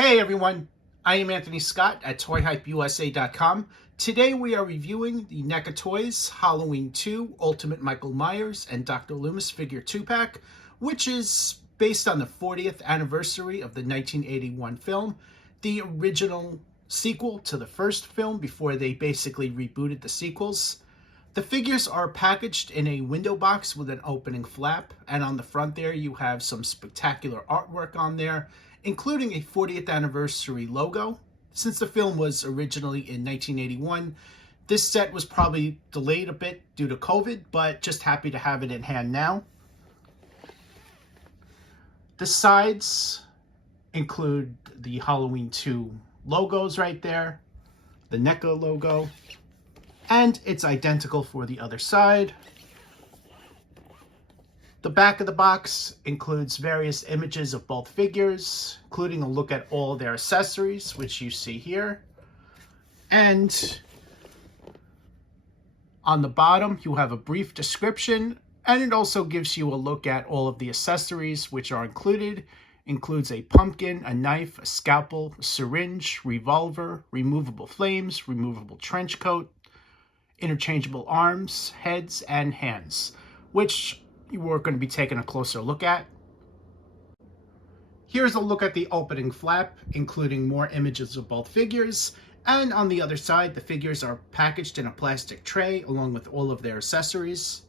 Hey everyone, I am Anthony Scott at ToyHypeUSA.com. Today we are reviewing the NECA Toys Halloween 2 Ultimate Michael Myers and Dr. Loomis figure 2-pack, which is based on the 40th anniversary of the 1981 film, the original sequel to the first film before they basically rebooted the sequels. The figures are packaged in a window box with an opening flap, and on the front there you have some spectacular artwork on there, including a 40th anniversary logo. Since the film was originally in 1981, this set was probably delayed a bit due to COVID, but just happy to have it in hand now. The sides include the Halloween 2 logos right there, the NECA logo, and it's identical for the other side. The back of the box includes various images of both figures, including a look at all their accessories, which you see here. And on the bottom, you have a brief description, and it also gives you a look at all of the accessories which are included. Includes a pumpkin, a knife, a scalpel, a syringe, revolver, removable flames, removable trench coat, interchangeable arms, heads, and hands, which we're going to be taking a closer look at. Here's a look at the opening flap, including more images of both figures, and on the other side, the figures are packaged in a plastic tray along with all of their accessories.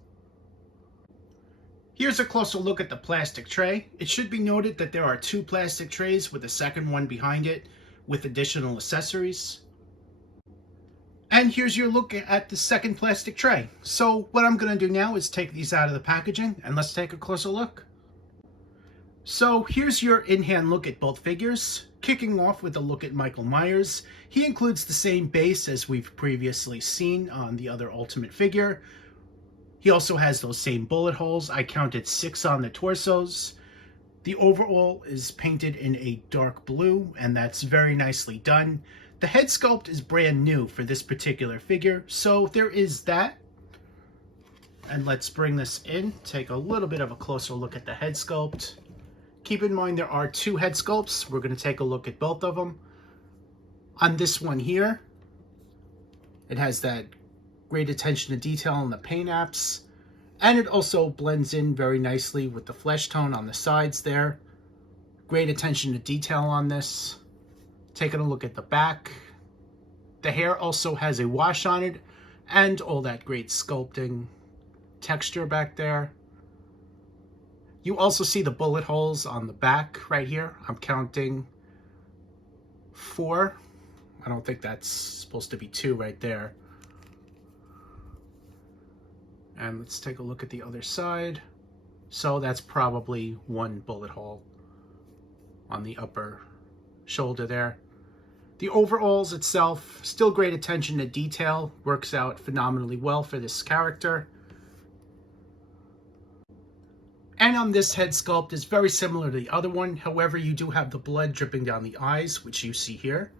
Here's a closer look at the plastic tray. It should be noted that there are two plastic trays with a second one behind it with additional accessories. And here's your look at the second plastic tray. So what I'm going to do now is take these out of the packaging and let's take a closer look. So here's your in-hand look at both figures. Kicking off with a look at Michael Myers. He includes the same base as we've previously seen on the other Ultimate figure. He also has those same bullet holes. I counted 6 on the torsos. The overall is painted in a dark blue, and that's very nicely done. The head sculpt is brand new for this particular figure, so there is that. And let's bring this in, take a little bit of a closer look at the head sculpt. Keep in mind there are 2 head sculpts. We're going to take a look at both of them. On this one here, it has that great attention to detail on the paint apps, and it also blends in very nicely with the flesh tone on the sides there. Great attention to detail on this. Taking a look at the back, the hair also has a wash on it and all that great sculpting texture back there. You also see the bullet holes on the back right here. I'm counting 4. I don't think that's supposed to be 2 right there. And let's take a look at the other side. So that's probably 1 bullet hole on the upper shoulder there. The overalls itself, still great attention to detail, works out phenomenally well for this character. And on this head sculpt is very similar to the other one, however you do have the blood dripping down the eyes, which you see here.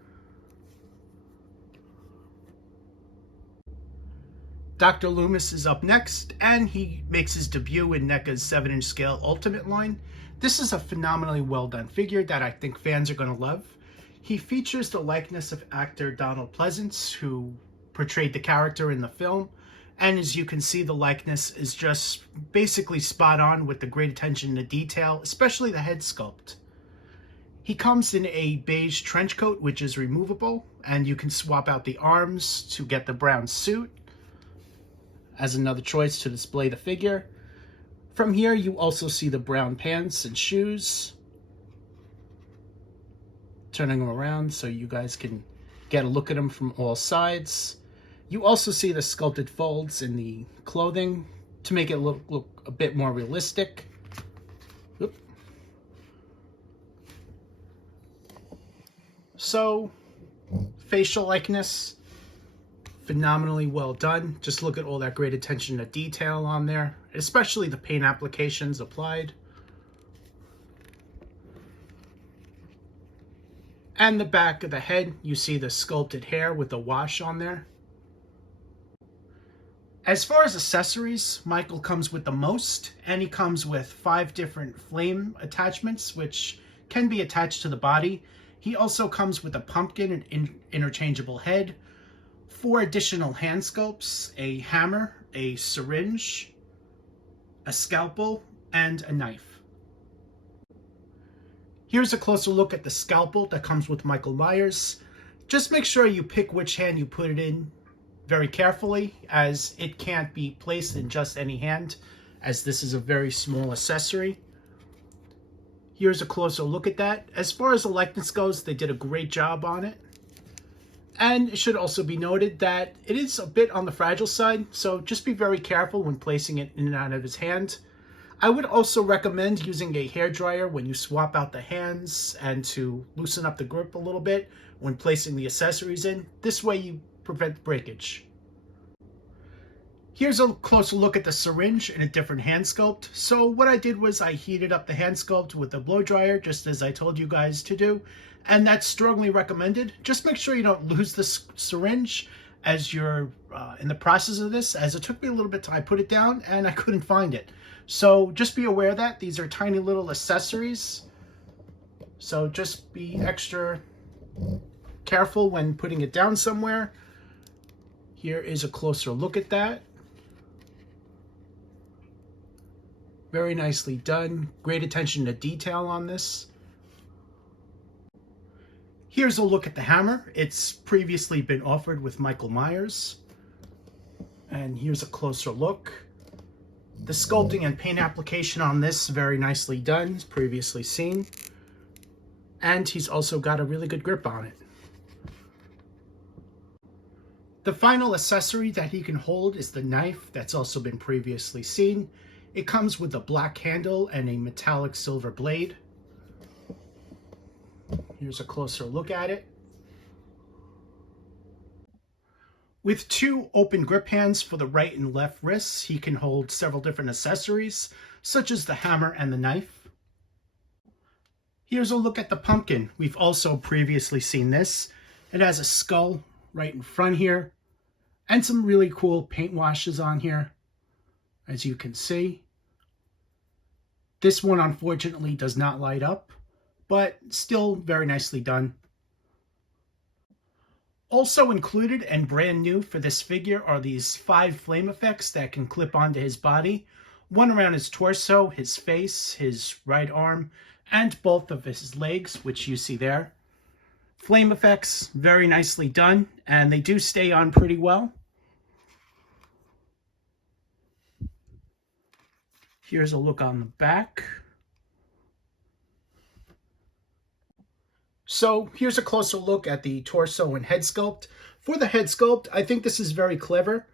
Dr. Loomis is up next, and he makes his debut in NECA's 7-inch scale Ultimate line. This is a phenomenally well done figure that I think fans are going to love. He features the likeness of actor Donald Pleasence, who portrayed the character in the film, and as you can see, the likeness is just basically spot on with the great attention to detail, especially the head sculpt. He comes in a beige trench coat, which is removable, and you can swap out the arms to get the brown suit as another choice to display the figure. From here, you also see the brown pants and shoes. Turning them around so you guys can get a look at them from all sides. You also see the sculpted folds in the clothing to make it look a bit more realistic. Oop. So, facial likeness, phenomenally well done. Just look at all that great attention to detail on there, especially the paint applications applied. And the back of the head, you see the sculpted hair with the wash on there. As far as accessories, Michael comes with the most, and he comes with 5 different flame attachments, which can be attached to the body. He also comes with a pumpkin and interchangeable head, 4 additional hand sculpts, a hammer, a syringe, a scalpel, and a knife. Here's a closer look at the scalpel that comes with Michael Myers. Just make sure you pick which hand you put it in very carefully, as it can't be placed in just any hand, as this is a very small accessory. Here's a closer look at that. As far as the likeness goes, they did a great job on it. And it should also be noted that it is a bit on the fragile side, so just be very careful when placing it in and out of his hand. I would also recommend using a hairdryer when you swap out the hands and to loosen up the grip a little bit when placing the accessories in. This way you prevent breakage. Here's a closer look at the syringe in a different hand sculpt. So what I did was I heated up the hand sculpt with a blow dryer, just as I told you guys to do, and that's strongly recommended. Just make sure you don't lose the syringe as you're in the process of this, as it took me a little bit to, I put it down and I couldn't find it. So just be aware that these are tiny little accessories. So just be extra careful when putting it down somewhere. Here is a closer look at that. Very nicely done. Great attention to detail on this. Here's a look at the hammer. It's previously been offered with Michael Myers. And here's a closer look. The sculpting and paint application on this, very nicely done, as previously seen. And he's also got a really good grip on it. The final accessory that he can hold is the knife, that's also been previously seen. It comes with a black handle and a metallic silver blade. Here's a closer look at it. With 2 open grip hands for the right and left wrists, he can hold several different accessories, such as the hammer and the knife. Here's a look at the pumpkin. We've also previously seen this. It has a skull right in front here, and some really cool paint washes on here, as you can see. This one, unfortunately, does not light up, but still very nicely done. Also included and brand new for this figure are these 5 flame effects that can clip onto his body. One around his torso, his face, his right arm, and both of his legs, which you see there. Flame effects, very nicely done, and they do stay on pretty well. Here's a look on the back. So here's a closer look at the torso and head sculpt. For the head sculpt, I think this is very clever.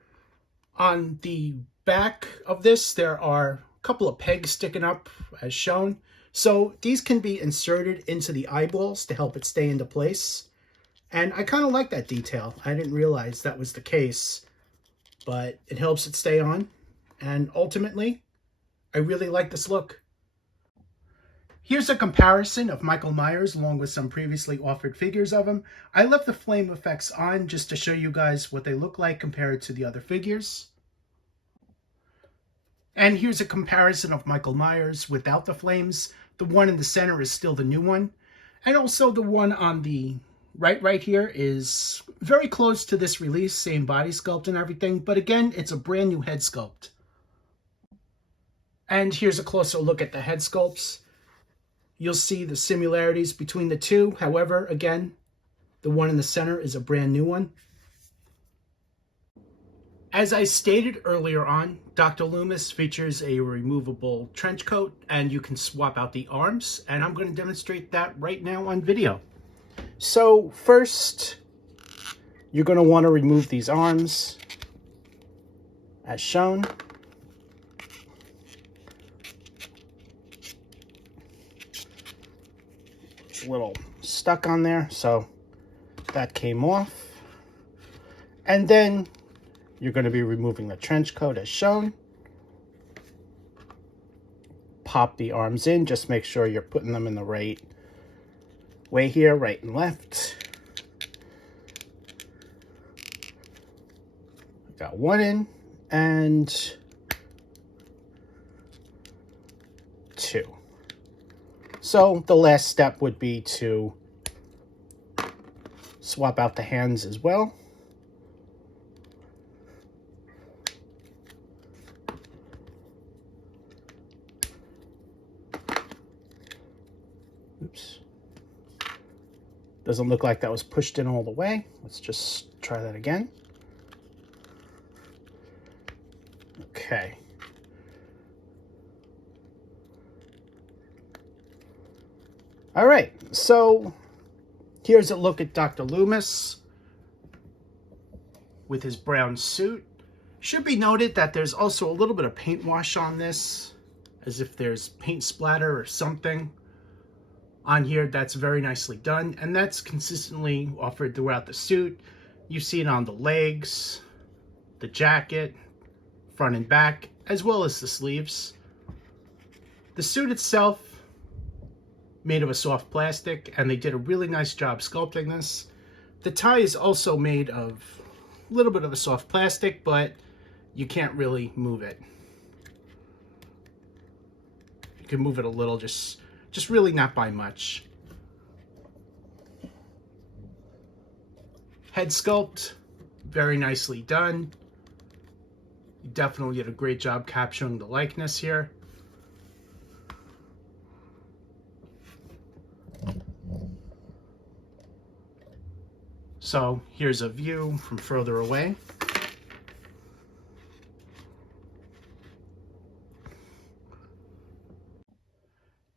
On the back of this, there are a couple of pegs sticking up as shown. So these can be inserted into the eyeballs to help it stay into place. And I kind of like that detail. I didn't realize that was the case, but it helps it stay on. And ultimately, I really like this look. Here's a comparison of Michael Myers along with some previously offered figures of him. I left the flame effects on just to show you guys what they look like compared to the other figures. And here's a comparison of Michael Myers without the flames. The one in the center is still the new one. And also the one on the right here is very close to this release, same body sculpt and everything. But again, it's a brand new head sculpt. And here's a closer look at the head sculpts. You'll see the similarities between the two. However, again, the one in the center is a brand new one. As I stated earlier on, Dr. Loomis features a removable trench coat, and you can swap out the arms, and I'm going to demonstrate that right now on video. So first, you're going to want to remove these arms, as shown. It's a little stuck on there, so that came off. And then you're going to be removing the trench coat as shown. Pop the arms in. Just make sure you're putting them in the right way here, right and left. Got one in and two. So the last step would be to swap out the hands as well. Oops. Doesn't look like that was pushed in all the way. Let's just try that again. Okay. All right, so here's a look at Dr. Loomis with his brown suit. Should be noted that there's also a little bit of paint wash on this, as if there's paint splatter or something on here. That's very nicely done, and that's consistently offered throughout the suit. You see it on the legs, the jacket, front and back, as well as the sleeves. The suit itself, made of a soft plastic, and they did a really nice job sculpting this. The tie is also made of a little bit of a soft plastic, but you can't really move it. You can move it a little, just really not by much. Head sculpt, very nicely done. You definitely did a great job capturing the likeness here. So here's a view from further away.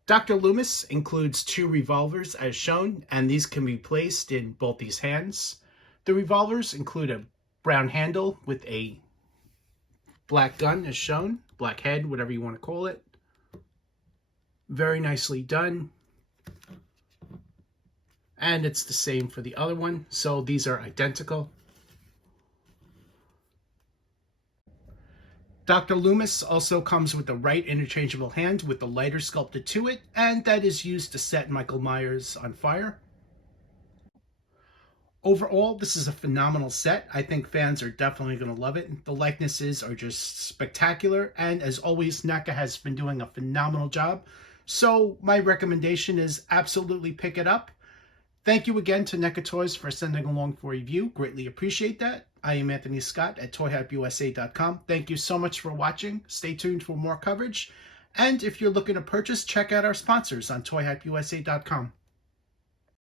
Dr. Loomis includes 2 revolvers as shown, and these can be placed in both these hands. The revolvers include a brown handle with a black gun as shown, black head, whatever you want to call it. Very nicely done. And it's the same for the other one, so these are identical. Dr. Loomis also comes with the right interchangeable hand with the lighter sculpted to it, and that is used to set Michael Myers on fire. Overall, this is a phenomenal set. I think fans are definitely going to love it. The likenesses are just spectacular, and as always, NECA has been doing a phenomenal job. So my recommendation is absolutely pick it up. Thank you again to NECA Toys for sending along for a review. Greatly appreciate that. I am Anthony Scott at toyhypeusa.com. Thank you so much for watching. Stay tuned for more coverage. And if you're looking to purchase, check out our sponsors on toyhypeusa.com.